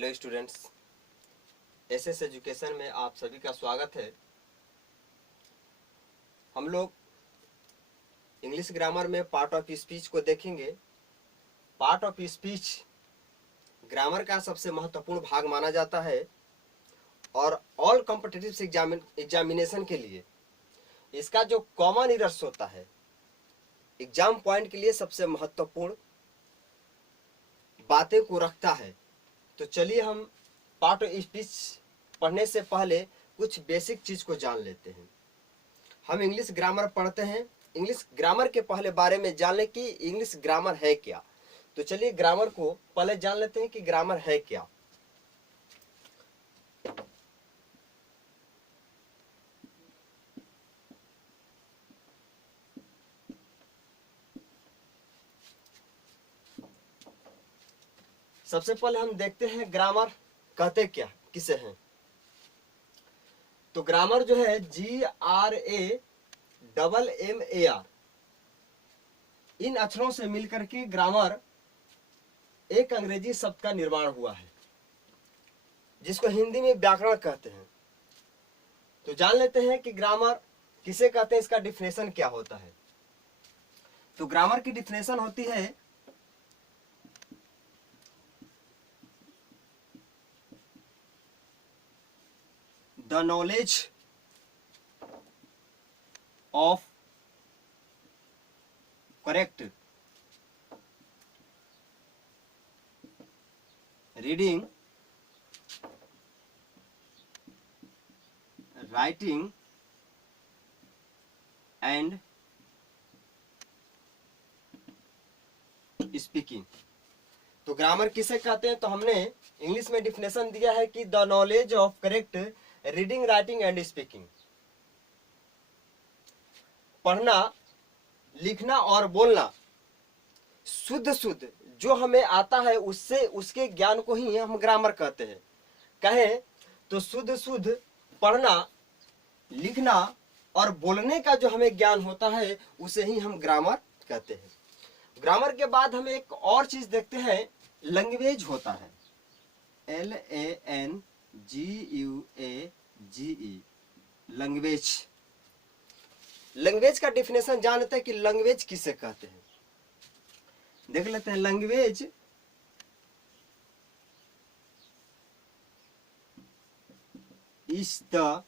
Hello students, SS education में आप सभी का स्वागत है। हम लोग इंग्लिश ग्रामर में पार्ट ऑफ स्पीच को देखेंगे। पार्ट ऑफ स्पीच ग्रामर का सबसे महत्वपूर्ण भाग माना जाता है और ऑल कॉम्पिटिटिव एग्जामिनेशन के लिए इसका जो कॉमन एरर्स होता है, एग्जाम पॉइंट के लिए सबसे महत्वपूर्ण बातें को रखता है। तो चलिए हम पार्ट ऑफ स्पीच पढ़ने से पहले कुछ बेसिक चीज को जान लेते हैं। हम इंग्लिश ग्रामर पढ़ते हैं। इंग्लिश ग्रामर के पहले बारे में जान लें कि इंग्लिश ग्रामर है क्या। तो चलिए ग्रामर को पहले जान लेते हैं कि ग्रामर है क्या। सबसे पहले हम देखते हैं ग्रामर कहते क्या किसे हैं। तो ग्रामर जो है GRAMMAR, इन अक्षरों से मिलकर के ग्रामर एक अंग्रेजी शब्द का निर्माण हुआ है जिसको हिंदी में व्याकरण कहते हैं। तो जान लेते हैं कि ग्रामर किसे कहते हैं, इसका डिफिनेशन क्या होता है। तो ग्रामर की डिफिनेशन होती है the knowledge of correct reading, writing and speaking. तो ग्रामर किसे कहते हैं, तो हमने इंग्लिश में डिफिनेशन दिया है कि the knowledge of correct reading, writing and speaking. पढ़ना, लिखना और बोलना शुद्ध शुद्ध जो हमें आता है उससे उसके ज्ञान को ही हम ग्रामर कहते हैं। कहें तो शुद्ध शुद्ध पढ़ना, लिखना और बोलने का जो हमें ज्ञान होता है उसे ही हम ग्रामर कहते हैं। ग्रामर के बाद हम एक और चीज देखते हैं, लैंग्वेज होता है LANGUAGE, लैंग्वेज। लैंग्वेज का डिफिनेशन जानते हैं कि लैंग्वेज किसे कहते हैं। देख लेते हैं। Language is the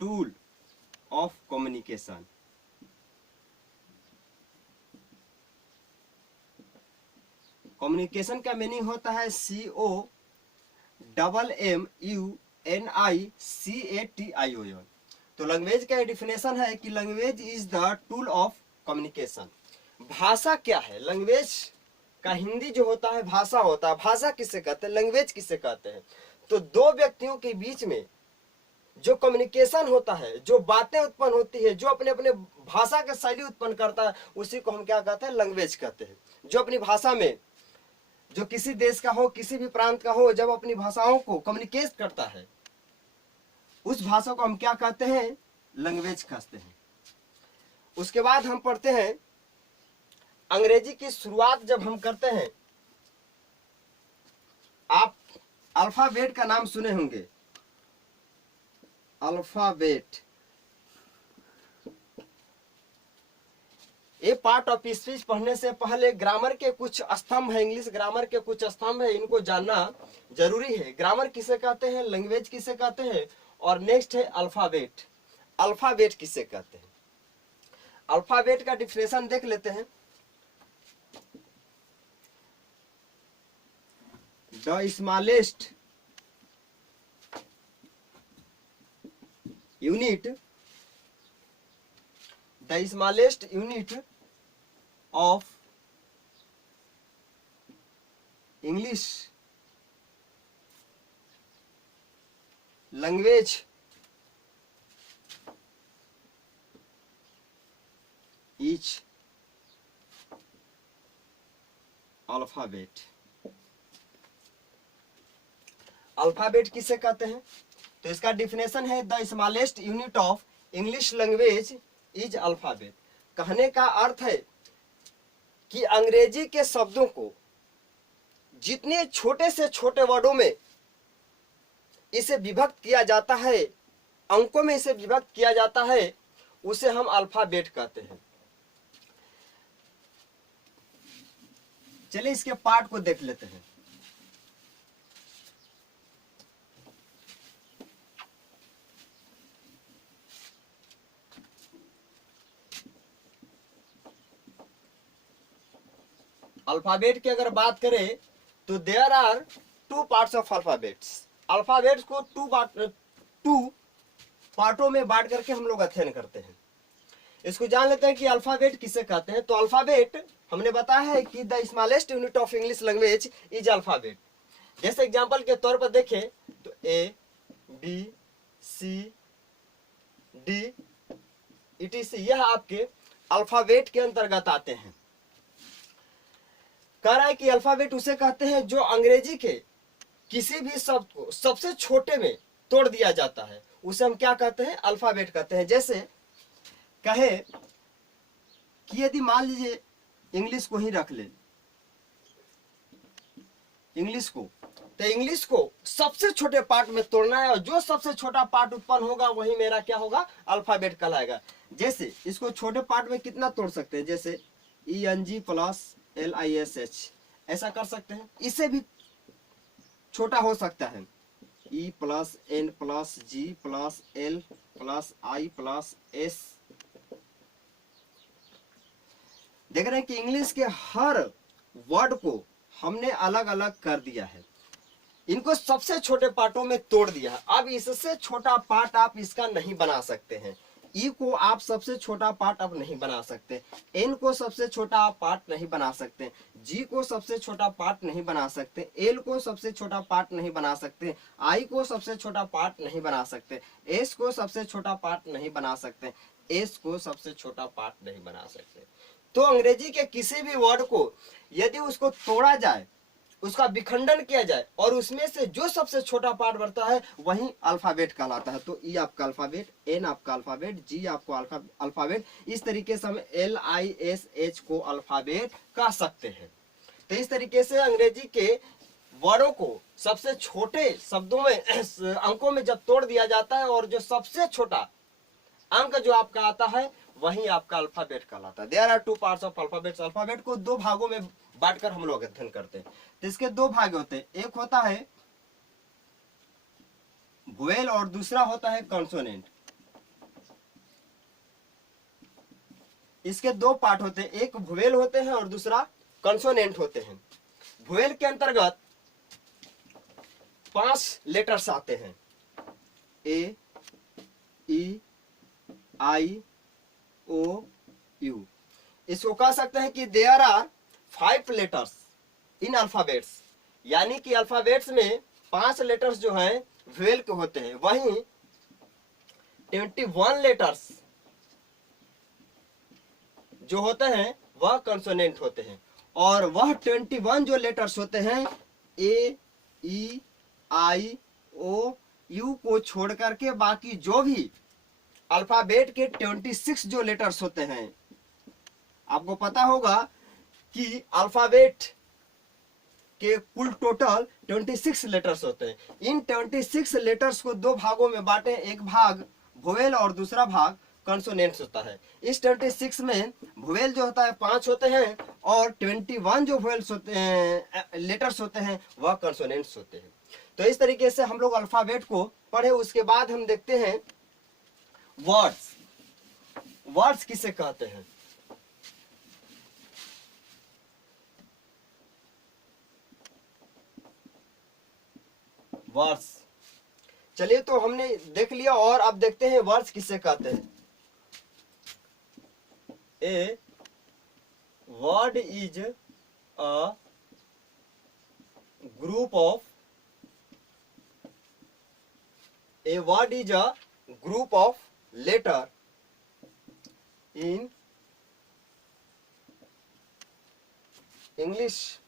tool of communication. Communication का मीनिंग होता है COMMUNICATION। तो लैंग्वेज का डिफिनेशन है कि language is the tool of communication. भाषा क्या है? लैंग्वेज का हिंदी जो होता है भाषा होता है। भाषा किसे कहते हैं, लैंग्वेज किसे कहते हैं? तो दो व्यक्तियों के बीच में जो कम्युनिकेशन होता है, जो बातें उत्पन्न होती है, जो अपने अपने भाषा का शैली उत्पन्न करता है, उसी को हम क्या कहते हैं, लैंग्वेज कहते हैं। जो अपनी भाषा में, जो किसी देश का हो, किसी भी प्रांत का हो, जब अपनी भाषाओं को कम्युनिकेट करता है उस भाषा को हम क्या कहते हैं, लैंग्वेज कहते हैं। उसके बाद हम पढ़ते हैं अंग्रेजी की शुरुआत जब हम करते हैं, आप अल्फाबेट का नाम सुने होंगे। अल्फाबेट ये पार्ट ऑफ स्पीच पढ़ने से पहले ग्रामर के कुछ स्तंभ है, इंग्लिश ग्रामर के कुछ स्तंभ है, इनको जानना जरूरी है। ग्रामर किसे कहते हैं, लैंग्वेज किसे कहते हैं, और नेक्स्ट है अल्फाबेट। अल्फाबेट किसे कहते हैं? अल्फाबेट का डिफिनेशन देख लेते हैं। The smallest unit, the smallest unit of English language is alphabet. Alphabet किसे कहते हैं? तो इसका डिफिनेशन है the smallest unit of English language is alphabet. कहने का अर्थ है कि अंग्रेजी के शब्दों को जितने छोटे से छोटे वर्डों में इसे विभक्त किया जाता है, अंकों में इसे विभक्त किया जाता है, उसे हम अल्फाबेट कहते हैं। चलिए इसके पार्ट को देख लेते हैं। अल्फाबेट की अगर बात करें तो there are two parts of alphabets. Alphabets को टू पार्टों में बांट करके हम लोग अध्ययन करते हैं। इसको जान लेते हैं कि अल्फाबेट किसे कहते हैं। तो अल्फाबेट हमने बताया है कि the smallest unit of English language is alphabet. जैसे एग्जांपल के तौर पर देखें तो A B C D etc यह आपके अल्फाबेट के अंतर्गत आते हैं। कह रहा है कि अल्फाबेट उसे कहते हैं जो अंग्रेजी के किसी भी शब्द को सबसे छोटे में तोड़ दिया जाता है, उसे हम क्या कहते हैं? अल्फाबेट कहते हैं। जैसे कहे कि यदि मान लीजिए इंग्लिश को ही रख ले, इंग्लिश को, तो इंग्लिश को सबसे छोटे पार्ट में तोड़ना है और जो सबसे छोटा पार्ट उत्पन्न होगा वही मेरा क्या होगा? अल्फाबेट कहलाएगा। जैसे इसको छोटे पार्ट में कितना तोड़ सकते हैं? जैसे ENG प्लस LISH ऐसा कर सकते हैं। इससे भी छोटा हो सकता है E plus N plus G plus L plus I plus S। देख रहे हैं कि इंग्लिश के हर वर्ड को हमने अलग अलग कर दिया है, इनको सबसे छोटे पार्टों में तोड़ दिया है। अब इससे छोटा पार्ट आप इसका नहीं बना सकते हैं। ई को आप सबसे छोटा पार्ट अब नहीं बना सकते, एन को सबसे छोटा आप पार्ट नहीं बना सकते, जी को सबसे छोटा पार्ट नहीं बना सकते, एल को सबसे छोटा पार्ट नहीं बना सकते, आई को सबसे छोटा पार्ट नहीं बना सकते, एस को सबसे छोटा पार्ट नहीं बना सकते, एस को सबसे छोटा पार्ट नहीं बना सकते। तो अंग्रेजी के किसी भी वर्ड को यदि उसको तोड़ा जाए, उसका विखंडन किया जाए और उसमें से जो सबसे छोटा पार्ट बनता है वही अल्फाबेट कहलाता है। तो ई आपका अल्फाबेट, एन आपका अल्फाबेट, जी आपको अल्फाबेट, इस तरीके से हम LISH को अल्फाबेट कह सकते हैं। तो इस तरीके से अंग्रेजी के वर्डों को सबसे छोटे शब्दों में अंकों में जब तोड़ दिया जाता है और जो सबसे छोटा अंक जो आपका आता है वही आपका अल्फाबेट कहलाता है। There are two parts of alphabets. Alphabet को दो भागों में बांटकर हम लोग अध्ययन करते हैं। तो इसके दो भाग होते हैं, एक होता है वोवेल और दूसरा होता है कॉन्सोनेंट। इसके दो पार्ट होते हैं, एक वोवेल होते हैं और दूसरा कॉन्सोनेंट होते हैं। वोवेल के अंतर्गत 5 लेटर्स आते हैं, A E I O U। इसको कह सकते हैं कि there are 5 letters in alphabets, यानी कि अल्फाबेट्स में 5 लेटर्स जो हैं वोवेल के होते हैं, वहीं 21 लेटर्स जो होते हैं वह कंसोनेंट होते हैं। और वह 21 जो लेटर्स होते हैं A E I O U को छोड़ करके बाकी जो भी अल्फाबेट के 26 जो लेटर्स होते हैं, आपको पता होगा कि अल्फाबेट के कुल टोटल 26 लेटर्स होते हैं। इन 26 लेटर्स को दो भागों में बांटे, एक भाग वोवेल और दूसरा भाग कंसोनेंट्स होता है। इस 26 में वोवेल जो होता है 5 होते हैं और 21 जो वोवेल्स होते हैं लेटर्स होते हैं वह कंसोनेंट्स होते हैं। तो इस तरीके से हम लोग अल्फाबेट को पढ़े। उसके बाद हम देखते हैं वर्ड्स। वर्ड्स किसे कहते हैं? वर्ड्स, चलिए तो हमने देख लिया और अब देखते हैं वर्ड्स किसे कहते हैं। A word is a group of, a word is a group of letter in English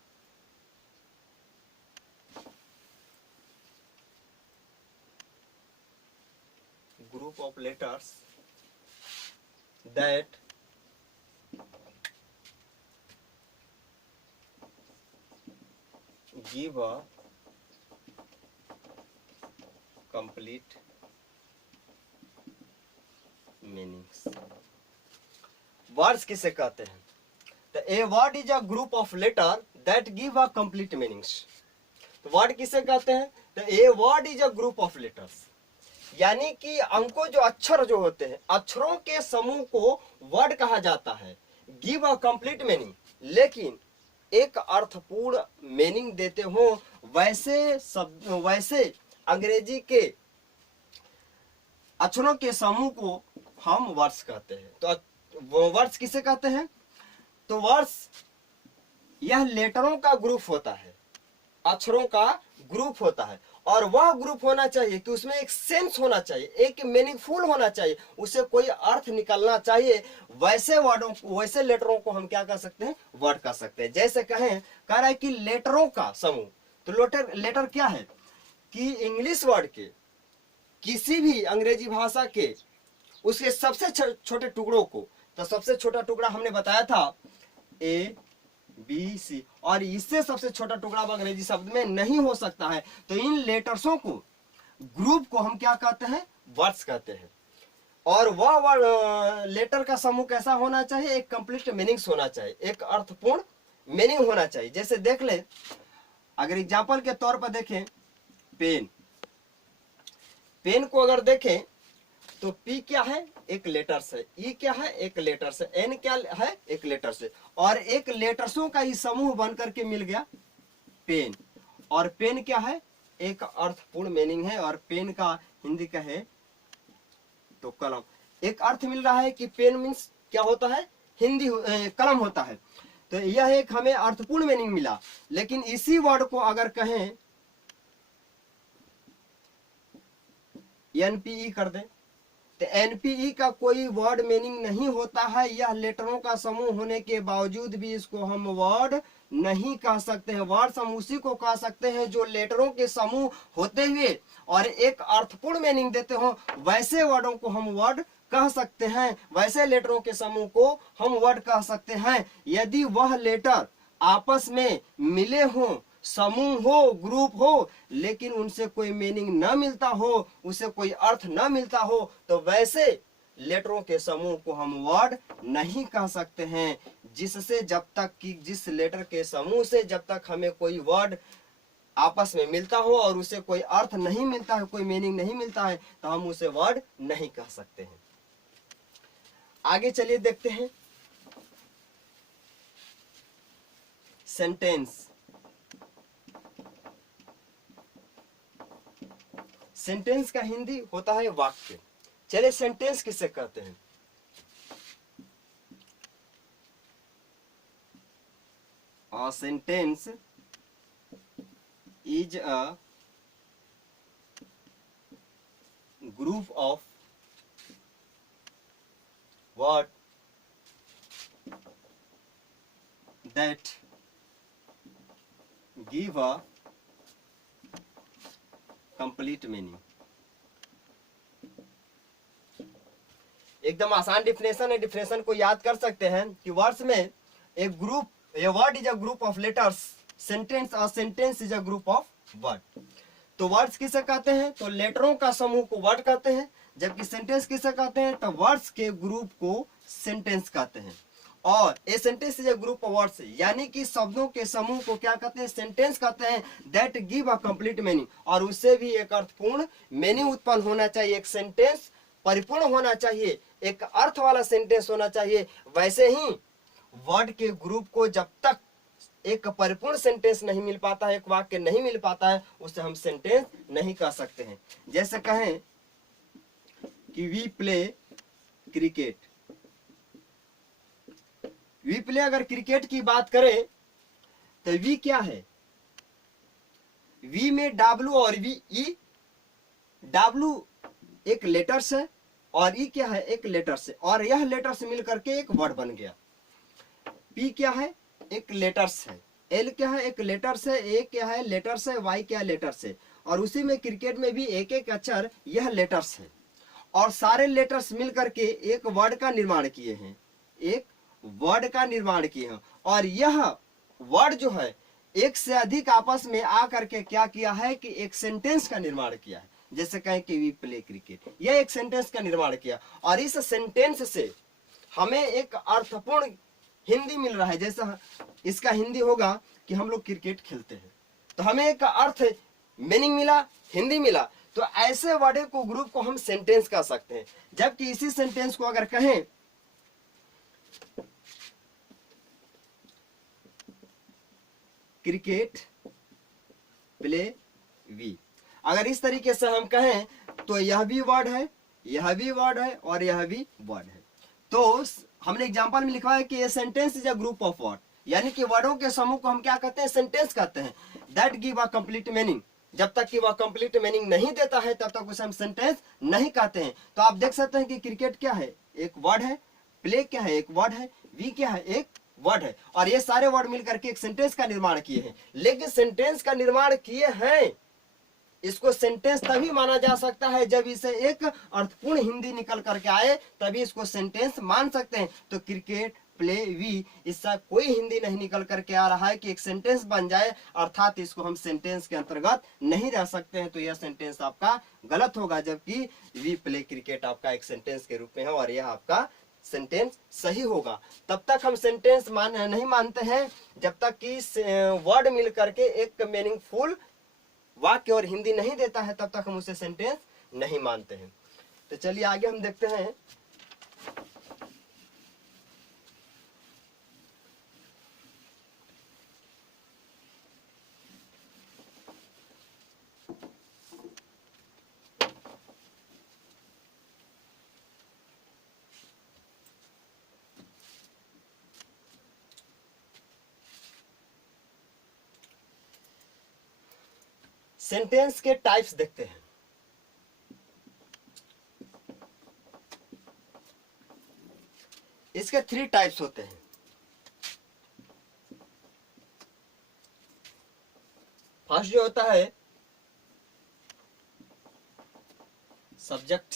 group of letters that give a complete meanings. Words किसे कहते हैं? तो a word is a group of letter that give a complete meanings. तो word किसे कहते हैं? तो a word is a group of letters, यानी कि अंकों जो अक्षर जो होते हैं, अक्षरों के समूह को वर्ड कहा जाता है। गिव अ कंप्लीट मीनिंग, लेकिन एक अर्थपूर्ण मीनिंग देते हो, वैसे अंग्रेजी के अक्षरों के समूह को हम वर्ड्स कहते हैं। तो वो वर्ड्स किसे कहते हैं? तो वर्ड्स यह लेटरों का ग्रुप होता है, अक्षरों का ग्रुप होता है, और वह ग्रुप होना चाहिए कि उसमें एक सेंस होना चाहिए, एक मीनिंगफुल होना चाहिए, उसे कोई अर्थ निकलना चाहिए। वैसे वर्डों को, वैसे लेटरों को हम क्या कह सकते हैं? वर्ड कह सकते हैं। जैसे कहें, कह रहा है कि लेटरों का समूह। तो लेटर क्या है कि इंग्लिश वर्ड के, किसी भी अंग्रेजी भाषा के उसके सबसे छोटे टुकड़ों को, तो सबसे छोटा टुकड़ा हमने बताया था ABC, और इससे सबसे छोटा टुकड़ा अंग्रेजी शब्द में नहीं हो सकता है। तो इन लेटर्सों को, ग्रुप को हम क्या कहते हैं? वर्ड्स कहते हैं। और वह लेटर का समूह कैसा होना चाहिए? एक कंप्लीट मीनिंग्स होना चाहिए, एक अर्थपूर्ण मीनिंग होना चाहिए। जैसे देख ले, अगर एग्जाम्पल के तौर पर देखें, पेन, पेन को अगर देखें तो P क्या है? एक लेटर से। E क्या है? एक लेटर से। N क्या है? एक लेटर से। और एक लेटर्सों का ही समूह बनकर के मिल गया पेन। और पेन क्या है? एक अर्थपूर्ण मीनिंग है। और पेन का हिंदी कहे तो कलम। एक अर्थ मिल रहा है कि पेन मीन्स क्या होता है? हिंदी कलम होता है। तो यह एक हमें अर्थपूर्ण मीनिंग मिला। लेकिन इसी वर्ड को अगर कहें NPE कर दें, तो NPE का कोई वर्ड मीनिंग नहीं होता है। यह लेटरों का समूह होने के बावजूद भी इसको हम वर्ड नहीं कह सकते हैं। वर्ड्स हम उसी को कह सकते हैं जो लेटरों के समूह होते हुए और एक अर्थपूर्ण मीनिंग देते हो, वैसे वर्डों को हम वर्ड कह सकते हैं, वैसे लेटरों के समूह को हम वर्ड कह सकते हैं। यदि वह लेटर आपस में मिले हों, समूह हो, ग्रुप हो, लेकिन उनसे कोई मीनिंग न मिलता हो, उसे कोई अर्थ न मिलता हो, तो वैसे लेटरों के समूह को हम वर्ड नहीं कह सकते हैं। जिससे जब तक कि जिस लेटर के समूह से जब तक हमें कोई वर्ड आपस में मिलता हो और उसे कोई अर्थ नहीं मिलता है, कोई मीनिंग नहीं मिलता है, तो हम उसे वर्ड नहीं कह सकते हैं। आगे चलिए देखते हैं सेंटेंस। सेंटेंस का हिंदी होता है वाक्य। चलिए सेंटेंस किसे कहते हैं? A sentence is a group of words that give a complete meaning। एकदम आसान डिफिनेशन है। डिफिनेशन को याद कर सकते हैं कि वर्ड्स में एक group, a word is a group of letters, sentence और sentence is a group of word. तो वर्ड्स किसे कहते हैं? तो लेटरों का समूह को वर्ड कहते हैं, जबकि सेंटेंस किसे कहते हैं? तो वर्ड्स के ग्रुप को सेंटेंस कहते हैं। और a sentence is a group of words, यानी कि शब्दों के समूह को क्या कहते हैं? सेंटेंस कहते हैं। That give a complete meaning, और उससे भी एक अर्थपूर्ण मीनिंग उत्पन्न होना चाहिए। एक सेंटेंस परिपूर्ण होना चाहिए, एक अर्थ वाला सेंटेंस होना चाहिए। वैसे ही वर्ड के ग्रुप को जब तक एक परिपूर्ण सेंटेंस नहीं मिल पाता है, एक वाक्य नहीं मिल पाता है, उसे हम सेंटेंस नहीं कह सकते हैं। जैसे कहें कि we play cricket. We play, अगर क्रिकेट की बात करें तो वी क्या है? वी में W और वी ई, W एक लेटर्स है और ई क्या है? एक लेटर्स है, और यह लेटर्स मिलकर के एक वर्ड बन गया। P क्या है? एक लेटर्स है। L क्या है? एक लेटर्स है। A क्या है? लेटर्स है। Y क्या है? लेटर्स है। और उसी में क्रिकेट में भी एक एक अक्षर यह लेटर्स है, और सारे लेटर्स मिलकर के एक वर्ड का निर्माण किए हैं, एक वर्ड का निर्माण किए हैं। और यह वर्ड जो है एक से अधिक आपस में आकर के क्या किया है कि एक सेंटेंस का निर्माण किया है। जैसे कहें कि वी प्ले क्रिकेट, यह एक सेंटेंस का निर्माण किया और इस सेंटेंस से हमें एक अर्थपूर्ण हिंदी मिल रहा है। जैसा इसका हिंदी होगा कि हम लोग क्रिकेट खेलते हैं, तो हमें एक अर्थ मीनिंग मिला, हिंदी मिला। तो ऐसे वर्ड को ग्रुप को हम सेंटेंस कह सकते हैं। जबकि इसी सेंटेंस को अगर कहें क्रिकेट प्ले वी, अगर इस तरीके से हम कहें तो यह भी वर्ड है, यह भी वर्ड है और यह भी वर्ड है। तो हमने एग्जांपल में लिखा है कि ये sentence is a group of word, यानी कि वर्डों के समूह को हम क्या कहते हैं, सेंटेंस कहते हैं। That give a complete meaning, जब तक कि वह कंप्लीट मीनिंग नहीं देता है तब तक उसे हम सेंटेंस नहीं कहते हैं। तो आप देख सकते हैं कि क्रिकेट क्या है, एक वर्ड है, प्ले क्या है, एक वर्ड है, वी क्या है, एक वर्ड है, और ये सारे वर्ड मिलकर के एक सेंटेंस का निर्माण किए हैं। लेकिन सेंटेंस का निर्माण किए हैं, इसको सेंटेंस तभी माना जा सकता है जब इसे एक अर्थपूर्ण हिंदी निकल करके आए, तभी इसको सेंटेंस मान सकते हैं। तो क्रिकेट प्ले वी, इसका कोई हिंदी नहीं निकल करके आ रहा है कि एक सेंटेंस बन जाए, अर्थात इसको हम सेंटेंस के अंतर्गत नहीं रह सकते हैं। तो यह सेंटेंस आपका गलत होगा, जबकि वी प्ले क्रिकेट आपका एक सेंटेंस के रूप में है और यह आपका सेंटेंस सही होगा। तब तक हम सेंटेंस नहीं मानते हैं जब तक कि वर्ड मिल करके एक मीनिंगफुल वाक्य और हिंदी नहीं देता है, तब तक हम उसे सेंटेंस नहीं मानते हैं। तो चलिए आगे हम देखते हैं। सेंटेंस के टाइप्स देखते हैं। इसके 3 टाइप्स होते हैं। फर्स्ट जो होता है सब्जेक्ट,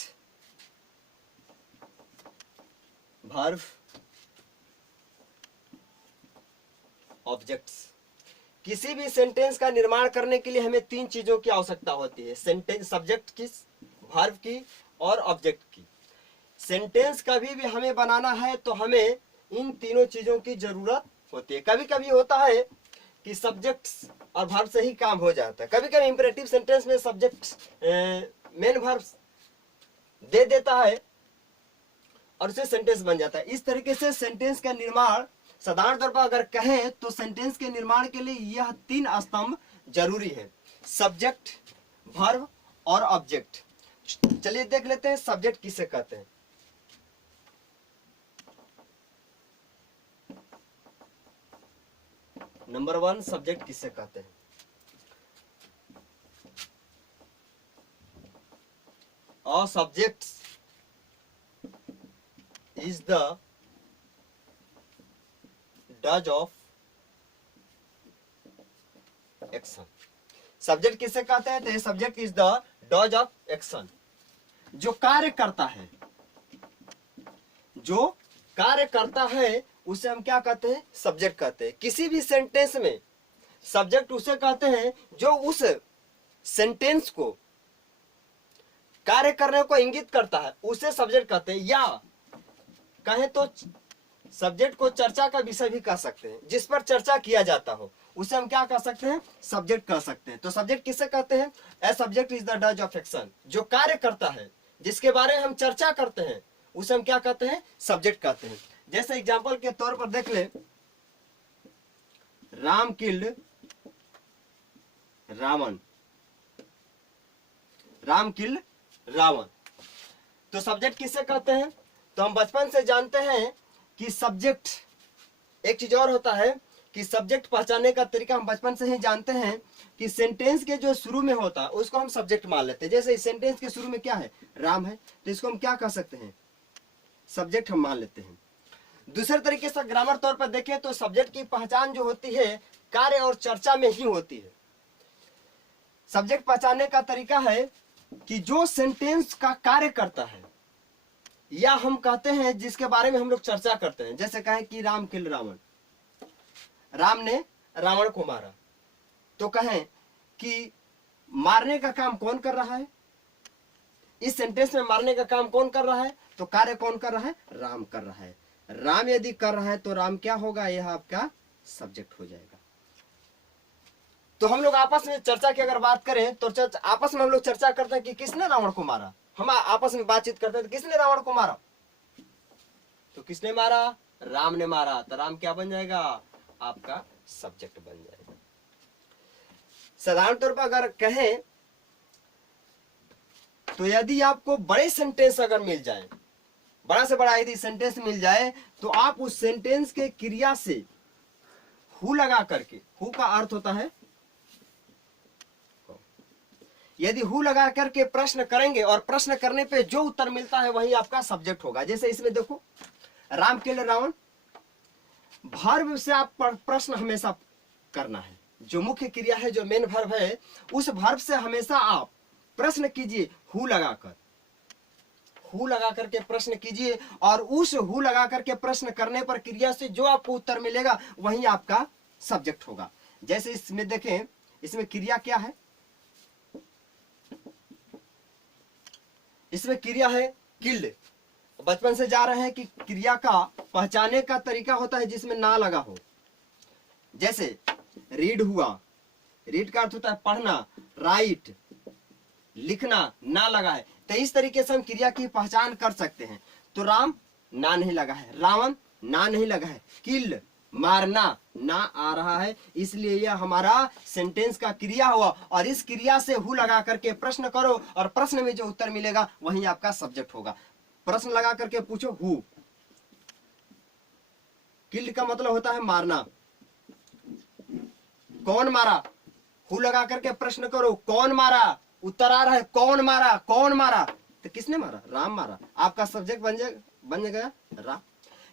वर्ब, ऑब्जेक्ट्स। किसी भी सेंटेंस का निर्माण करने के लिए हमें 3 चीजों की आवश्यकता होती है, सेंटेंस, सब्जेक्ट की, वर्ब की और ऑब्जेक्ट की। सेंटेंस कभी भी हमें बनाना है तो हमें इन तीनों चीजों की जरूरत होती है। कभी कभी होता है कि सब्जेक्ट और वर्ब से ही काम हो जाता है, कभी कभी इंपेरेटिव सेंटेंस में सब्जेक्ट मेन वर्ब दे देता है और उसे सेंटेंस बन जाता है। इस तरीके से सेंटेंस का निर्माण साधारण तौर पर अगर कहें तो सेंटेंस के निर्माण के लिए यह 3 स्तंभ जरूरी है, सब्जेक्ट, वर्ब और ऑब्जेक्ट। चलिए देख लेते हैं सब्जेक्ट किसे कहते हैं। नंबर 1 सब्जेक्ट किसे कहते हैं। और subject is the does of action. Subject किसे कहते हैं, तो ये subject is the does of action, जो कार्य करता है, जो कार्य करता है उसे हम क्या कहते हैं, सब्जेक्ट कहते हैं। किसी भी सेंटेंस में सब्जेक्ट उसे कहते हैं जो उस सेंटेंस को कार्य करने को इंगित करता है, उसे सब्जेक्ट कहते हैं। या कहें तो सब्जेक्ट को चर्चा का विषय भी कह सकते हैं, जिस पर चर्चा किया जाता हो उसे हम क्या कह सकते हैं, सब्जेक्ट कह सकते हैं। तो सब्जेक्ट किसे कहते हैं, a subject is the does of action, जो कार्य करता है, जिसके बारे में हम चर्चा करते हैं उसे हम क्या कहते हैं, सब्जेक्ट कहते हैं। जैसे एग्जांपल के तौर पर देख ले, राम किल्ड रावण, राम किल्ड रावण। तो सब्जेक्ट किसे कहते हैं, तो हम बचपन से जानते हैं कि सब्जेक्ट, एक चीज और होता है कि सब्जेक्ट पहचानने का तरीका हम बचपन से ही जानते हैं कि सेंटेंस के जो शुरू में होता है उसको हम सब्जेक्ट मान लेते हैं। जैसे इस सेंटेंस के शुरू में क्या है, राम है, तो इसको हम क्या कह सकते हैं, सब्जेक्ट हम मान लेते हैं। दूसरे तरीके से ग्रामर तौर पर देखें तो सब्जेक्ट की पहचान जो होती है कार्य और चर्चा में ही होती है। सब्जेक्ट पहचानने का तरीका है कि जो सेंटेंस का कार्य करता है, या हम कहते हैं जिसके बारे में हम लोग चर्चा करते हैं। जैसे कहें कि राम किल रावण, राम ने रावण को मारा, तो कहें कि मारने का काम कौन कर रहा है, इस सेंटेंस में मारने का काम कौन कर रहा है, तो कार्य कौन कर रहा है, राम कर रहा है। राम यदि कर रहा है तो राम क्या होगा, यह आपका सब्जेक्ट हो जाएगा। तो हम लोग आपस में चर्चा की अगर बात करें तो आपस में हम लोग चर्चा करते हैं कि किसने रावण को मारा, हम आपस में बातचीत करते हैं तो किसने रावण को मारा, तो किसने मारा, राम ने मारा। तो राम क्या बन जाएगा, आपका सब्जेक्ट बन जाएगा। साधारण तौर पर अगर कहें तो यदि आपको बड़े सेंटेंस अगर मिल जाए, बड़ा से बड़ा यदि सेंटेंस मिल जाए, तो आप उस सेंटेंस के क्रिया से हु लगा करके, हु का अर्थ होता है, यदि हु लगा करके प्रश्न करेंगे और प्रश्न करने पे जो उत्तर मिलता है वही आपका सब्जेक्ट होगा। जैसे इसमें देखो, राम किल रावण, वर्ब से आप प्रश्न हमेशा करना है, जो मुख्य क्रिया है, जो मेन वर्ब है, उस वर्ब से हमेशा आप प्रश्न कीजिए हु लगाकर, हु लगा करके प्रश्न कीजिए, और उस हु लगा करके प्रश्न करने पर क्रिया से जो आपको उत्तर मिलेगा वही आपका सब्जेक्ट होगा। जैसे इसमें देखें, इसमें क्रिया क्या है, इसमें क्रिया है किल्ड। बचपन से जा रहे हैं कि क्रिया का पहचाने का तरीका होता है जिसमें ना लगा हो। जैसे रीड हुआ, रीड का अर्थ होता है पढ़ना, राइट लिखना, ना लगा है, तो इस तरीके से हम क्रिया की पहचान कर सकते हैं। तो राम ना नहीं लगा है, रावण ना नहीं लगा है, किल मारना ना आ रहा है, इसलिए यह हमारा सेंटेंस का क्रिया हुआ, और इस क्रिया से हु लगा करके प्रश्न करो और प्रश्न में जो उत्तर मिलेगा वही आपका सब्जेक्ट होगा। प्रश्न लगा करके पूछो हु, किल का मतलब होता है मारना, कौन मारा, हु लगा करके प्रश्न करो कौन मारा, उत्तर आ रहा है कौन मारा, कौन मारा, तो किसने मारा, राम मारा, आपका सब्जेक्ट बन गया राम।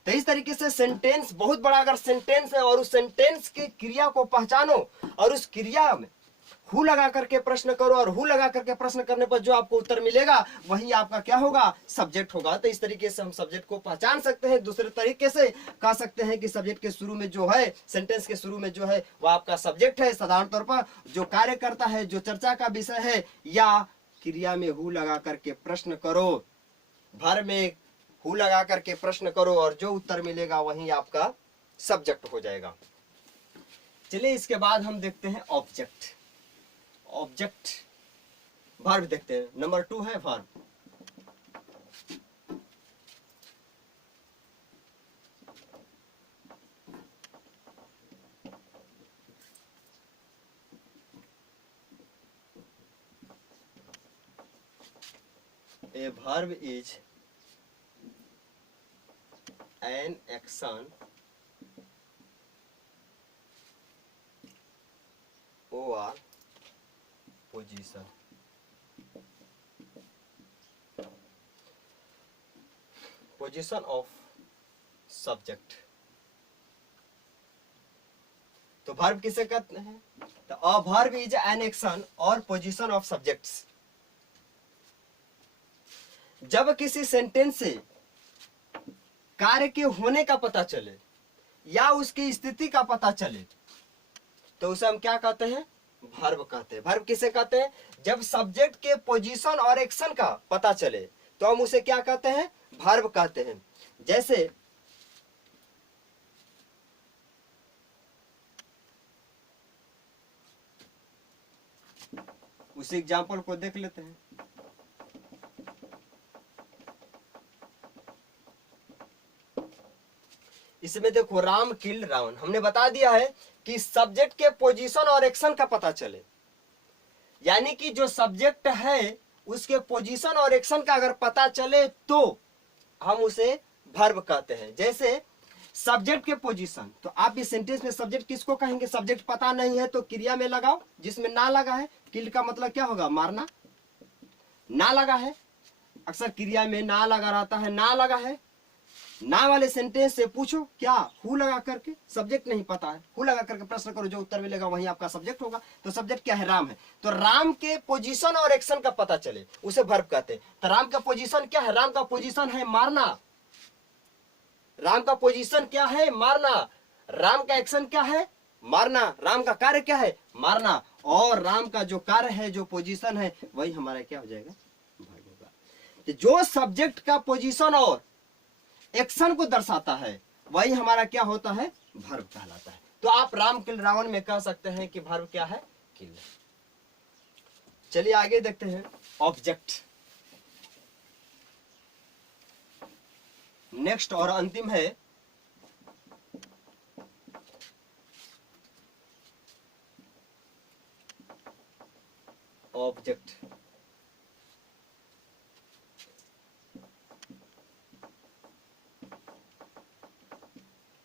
तो इस तरीके से सेंटेंस बहुत बड़ा अगर सेंटेंस है और उस सेंटेंस की क्रिया को पहचानो और उस क्रिया में हु लगा करके प्रश्न करो, और हु लगा करके प्रश्न करने पर जो आपको उत्तर मिलेगा वही आपका क्या होगा, सब्जेक्ट होगा। तो इस तरीके से हम सब्जेक्ट को पहचान सकते हैं। दूसरे तरीके से कह सकते हैं कि सब्जेक्ट के शुरू में जो है, सेंटेंस के शुरू में जो है वह आपका सब्जेक्ट है। साधारण तौर पर जो कार्य करता है, जो चर्चा का विषय है, या क्रिया में हु लगा करके प्रश्न करो, भर में हु लगा करके प्रश्न करो और जो उत्तर मिलेगा वही आपका सब्जेक्ट हो जाएगा। चलिए इसके बाद हम देखते हैं ऑब्जेक्ट। ऑब्जेक्ट वर्ब देखते हैं। नंबर 2 है verb. A verb is an action or position of subject। तो verb किसे कहते हैं, तो a verb is an action or position of subjects। जब किसी सेंटेंस से कार्य के होने का पता चले या उसकी स्थिति का पता चले तो उसे हम क्या कहते हैं, वर्ब कहते हैं। वर्ब किसे कहते हैं, जब सब्जेक्ट के पोजीशन और एक्शन का पता चले तो हम उसे क्या कहते हैं, वर्ब कहते हैं। जैसे उस एग्जाम्पल को देख लेते हैं। इसमें देखो, राम किल रावण, हमने बता दिया है कि सब्जेक्ट के पोजीशन और एक्शन का पता चले, यानी कि जो सब्जेक्ट है उसके पोजीशन और एक्शन का अगर पता चले तो हम उसे वर्ब कहते हैं। जैसे सब्जेक्ट के पोजीशन, तो आप इस सेंटेंस में सब्जेक्ट किसको कहेंगे, सब्जेक्ट पता नहीं है तो क्रिया में लगाओ जिसमें ना लगा है। किल का मतलब क्या होगा, मारना, ना लगा है, अक्सर क्रिया में ना लगा रहता है, ना लगा है। ना वाले सेंटेंस से पूछो क्या, हु लगा करके, सब्जेक्ट नहीं पता है, हु लगा करके प्रश्न करो, जो उत्तर मिलेगा वही आपका सब्जेक्ट होगा। तो सब्जेक्ट क्या है, राम है। तो राम के पोजीशन और एक्शन का पता चले उसे वर्ब कहते हैं। तो राम का पोजीशन क्या है, राम का पोजीशन है मारना, राम का पोजीशन क्या है, मारना। राम का एक्शन क्या है, मारना, राम का कार्य क्या है, मारना, और राम का जो कार्य है, जो पोजीशन है, वही हमारा क्या हो जाएगा, वर्ब होगा। तो जो सब्जेक्ट का पोजीशन और एक्शन को दर्शाता है वही हमारा क्या होता है, वर्ब कहलाता है। तो आप राम किल रावण में कह सकते हैं कि वर्ब क्या है, किल। चलिए आगे देखते हैं, ऑब्जेक्ट। नेक्स्ट और अंतिम है object.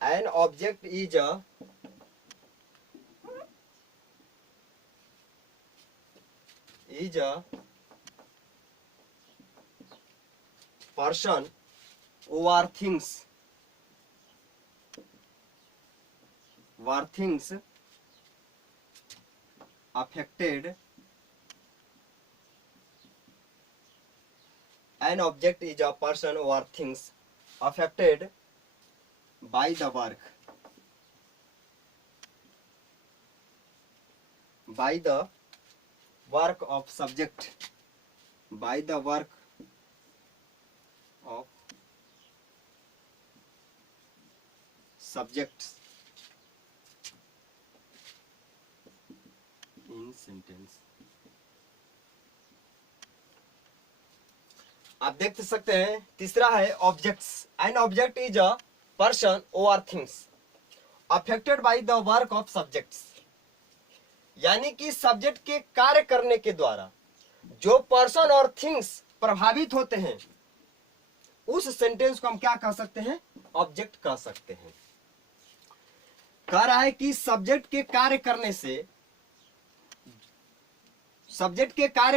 An object is a person or things affected. An object is a person or things affected by the work of subject, by the work of subjects in sentence। आप देख सकते हैं, तीसरा है objects. An object is a person और things affected by the work of subjects, यानी कि subject के कार्य करने के द्वारा जो पर्सन और थिंग्स प्रभावित होते हैं, उस सेंटेंस को हम क्या कह सकते हैं, ऑब्जेक्ट कह सकते हैं। कह रहा है कि सब्जेक्ट के कार्य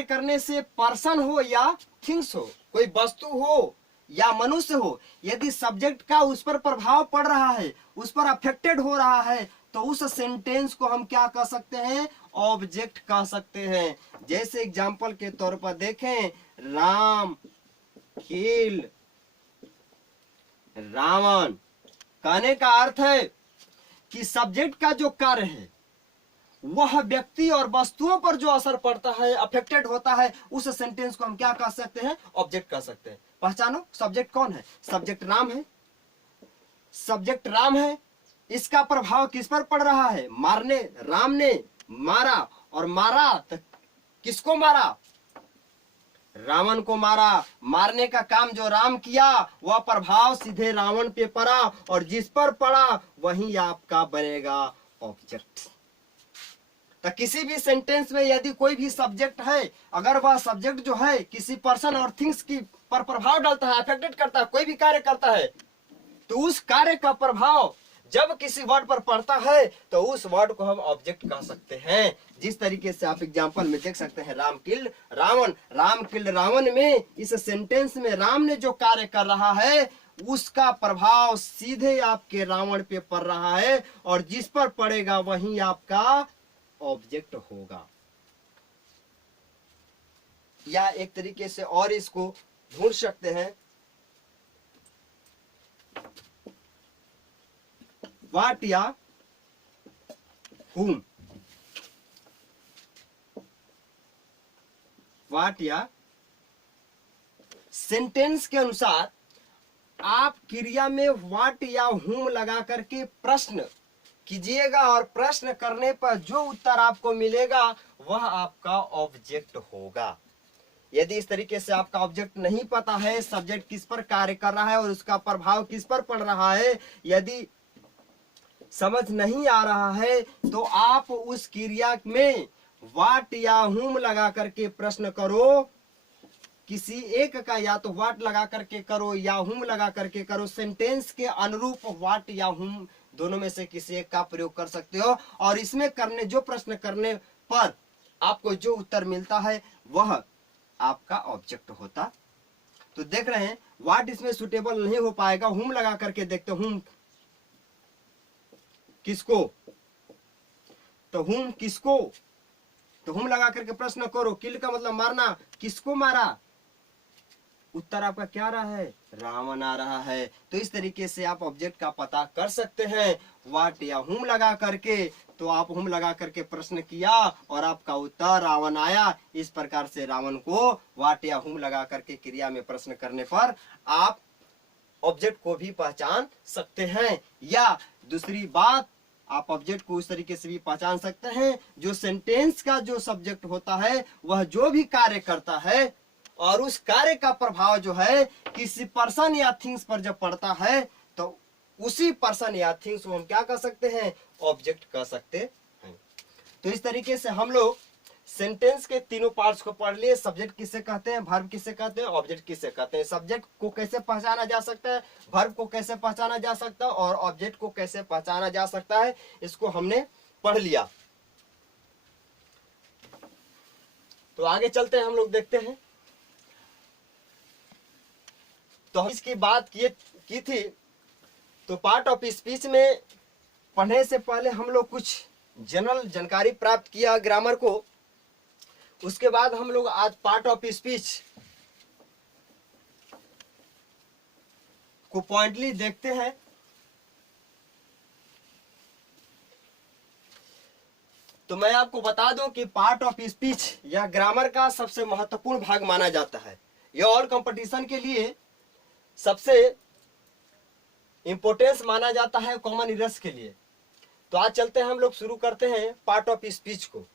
करने से पर्सन हो या थिंग्स हो, कोई वस्तु हो या मनुष्य हो, यदि सब्जेक्ट का उस पर प्रभाव पड़ रहा है, उस पर अफेक्टेड हो रहा है, तो उस सेंटेंस को हम क्या कह सकते हैं, ऑब्जेक्ट कह सकते हैं। जैसे एग्जांपल के तौर पर देखें, राम किल रावण, कहने का अर्थ है कि सब्जेक्ट का जो कार्य है वह व्यक्ति और वस्तुओं पर जो असर पड़ता है, अफेक्टेड होता है, उस सेंटेंस को हम क्या कह सकते हैं, ऑब्जेक्ट कह सकते हैं। पहचानो सब्जेक्ट कौन है, सब्जेक्ट राम है। सब्जेक्ट राम है, इसका प्रभाव किस पर पड़ रहा है, मारने, राम ने मारा, और मारा तो किसको मारा, रावण को मारा। मारने का काम जो राम किया वह प्रभाव सीधे रावण पे पड़ा, और जिस पर पड़ा वही आपका बनेगा ऑब्जेक्ट। तो किसी भी सेंटेंस में यदि कोई भी सब्जेक्ट है, अगर वह सब्जेक्ट जो है किसी पर्सन और थिंग्स की पर प्रभाव डालता है, अफेक्टेड करता है, कोई भी कार्य करता है, तो उस कार्य का प्रभाव जब किसी वर्ड पर पड़ता है तो उस वर्ड को हम ऑब्जेक्ट कह सकते हैं। जिस तरीके से आप एग्जांपल में देख सकते हैं, राम किल रावण, राम किल रावण में इस सेंटेंस में राम ने जो कार्य कर रहा है उसका प्रभाव सीधे आपके रावण पे पड़ रहा है, और जिस पर पड़ेगा वही आपका ऑब्जेक्ट होगा। या एक तरीके से और इसको ढूंढ सकते हैं, व्हाट या whom, व्हाट या सेंटेंस के अनुसार आप क्रिया में व्हाट या whom लगा करके प्रश्न कीजिएगा, और प्रश्न करने पर जो उत्तर आपको मिलेगा वह आपका ऑब्जेक्ट होगा। यदि इस तरीके से आपका ऑब्जेक्ट नहीं पता है, सब्जेक्ट किस पर कार्य कर रहा है और उसका प्रभाव किस पर पड़ रहा है, यदि समझ नहीं आ रहा है, तो आप उस क्रिया में व्हाट या whom लगा करके प्रश्न करो। किसी एक का या तो व्हाट लगा करके करो या whom लगा करके करो, सेंटेंस के अनुरूप व्हाट या whom दोनों में से किसी एक का प्रयोग कर सकते हो, और इसमें जो प्रश्न करने पर आपको जो उत्तर मिलता है वह आपका ऑब्जेक्ट होता। तो देख रहे हैं, व्हाट इसमें सुटेबल नहीं हो पाएगा, whom लगा करके देखते, whom किसको, तो whom किसको, तो whom लगा करके प्रश्न करो। किल का मतलब मारना, किसको मारा, उत्तर आपका क्या आ रहा है, रावण आ रहा है। तो इस तरीके से आप ऑब्जेक्ट का पता कर सकते हैं व्हाट या whom लगा करके। तो आप हुम लगा करके प्रश्न किया और आपका उत्तर रावण आया। इस प्रकार से रावण को वाट या हुम लगा करके क्रिया में प्रश्न करने पर आप ऑब्जेक्ट को भी पहचान सकते हैं। या दूसरी बात, आप ऑब्जेक्ट को उस तरीके से भी पहचान सकते हैं, जो सेंटेंस का जो सब्जेक्ट होता है वह जो भी कार्य करता है और उस कार्य का प्रभाव जो है किसी पर्सन या थिंग्स पर जब पड़ता है तो उसी पर्सन या थिंग्स को हम क्या कर सकते हैं, ऑब्जेक्ट कह सकते हैं। तो इस तरीके से हम लोग सेंटेंस के तीनों पार्ट्स को पढ़ लिए। सब्जेक्ट किसे कहते हैं, वर्ब किसे कहते हैं, ऑब्जेक्ट किसे कहते हैं। सब्जेक्ट को कैसे पहचाना जा सकता है, वर्ब को कैसे पहचाना जा सकता है और ऑब्जेक्ट को कैसे पहचाना जा सकता है, इसको हमने पढ़ लिया। तो आगे चलते हैं, हम लोग देखते हैं। तो हम इसकी बात की थी, तो पार्ट ऑफ स्पीच में पढ़ने से पहले हम लोग कुछ जनरल जानकारी प्राप्त किया ग्रामर को। उसके बाद हम लोग आज पार्ट ऑफ स्पीच को पॉइंटली देखते हैं। तो मैं आपको बता दूं कि पार्ट ऑफ स्पीच यह ग्रामर का सबसे महत्वपूर्ण भाग माना जाता है। यह ऑल कंपटीशन के लिए सबसे इंपॉर्टेंस माना जाता है, कॉमन इरर्स के लिए। तो आज चलते हैं, हम लोग शुरू करते हैं पार्ट ऑफ स्पीच को।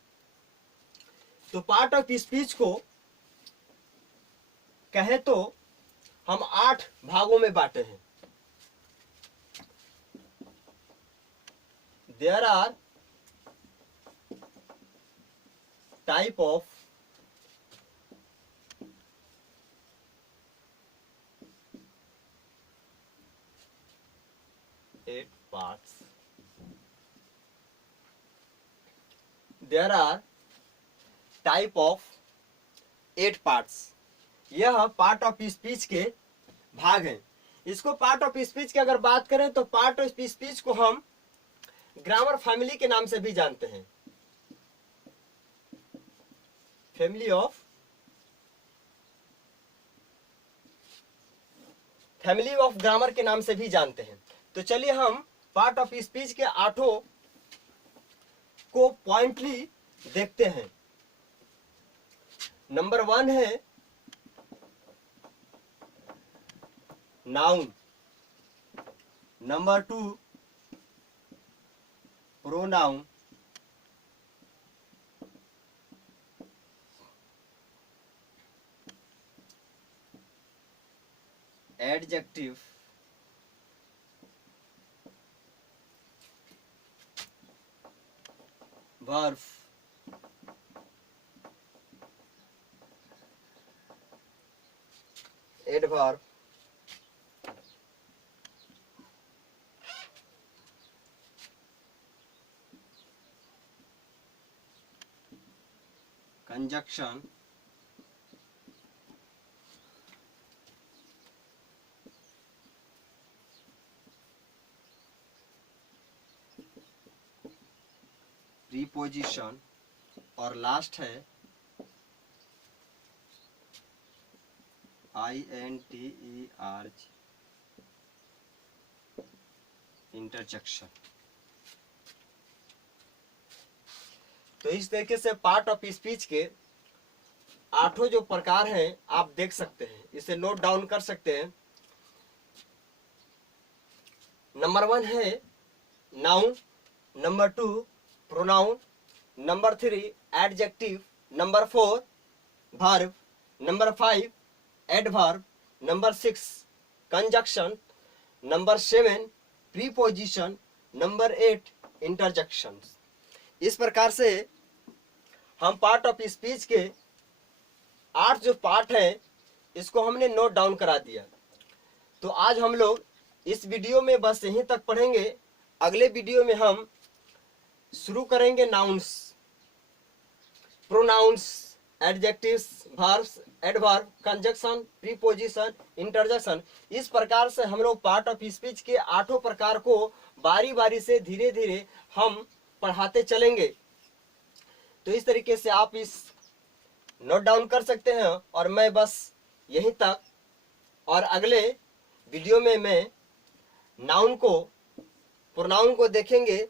तो पार्ट ऑफ स्पीच को कहे तो हम 8 भागों में बांटे हैं। There are type of eight parts. There are type of 8 parts. यह पार्ट ऑफ स्पीच के भाग हैं। इसको पार्ट ऑफ स्पीच की अगर बात करें तो पार्ट ऑफ स्पीच को हम ग्रामर फैमिली के नाम से भी जानते हैं। फैमिली ऑफ ग्रामर के नाम से भी जानते हैं। तो चलिए हम पार्ट ऑफ स्पीच के 8 को पॉइंटली देखते हैं। नंबर 1 है noun, number 2 pronoun, adjective, verb, adverb, conjunction, preposition और लास्ट है INTER, इंटरजेक्शन। तो इस तरीके से पार्ट ऑफ स्पीच के 8 जो प्रकार हैं आप देख सकते हैं, इसे नोट डाउन कर सकते हैं। नंबर 1 है noun, number 2 pronoun, number 3 adjective, number 4 verb, number 5 adverb, number 6 conjunction, number 7 preposition, number 8 interjection. इस प्रकार से हम पार्ट ऑफ स्पीच के 8 जो पार्ट है इसको हमने नोट डाउन करा दिया। तो आज हम लोग इस वीडियो में बस यहीं तक पढ़ेंगे। अगले वीडियो में हम शुरू करेंगे nouns, pronouns, adjectives, verbs, adverb, conjunction, preposition, interjection. इस प्रकार से हम लोग पार्ट ऑफ स्पीच के 8 प्रकार को बारी बारी से धीरे धीरे हम पढ़ाते चलेंगे। तो इस तरीके से आप इस नोट डाउन कर सकते हैं और मैं बस यहीं तक, और अगले वीडियो में मैं नाउन को, प्रोनाउन को देखेंगे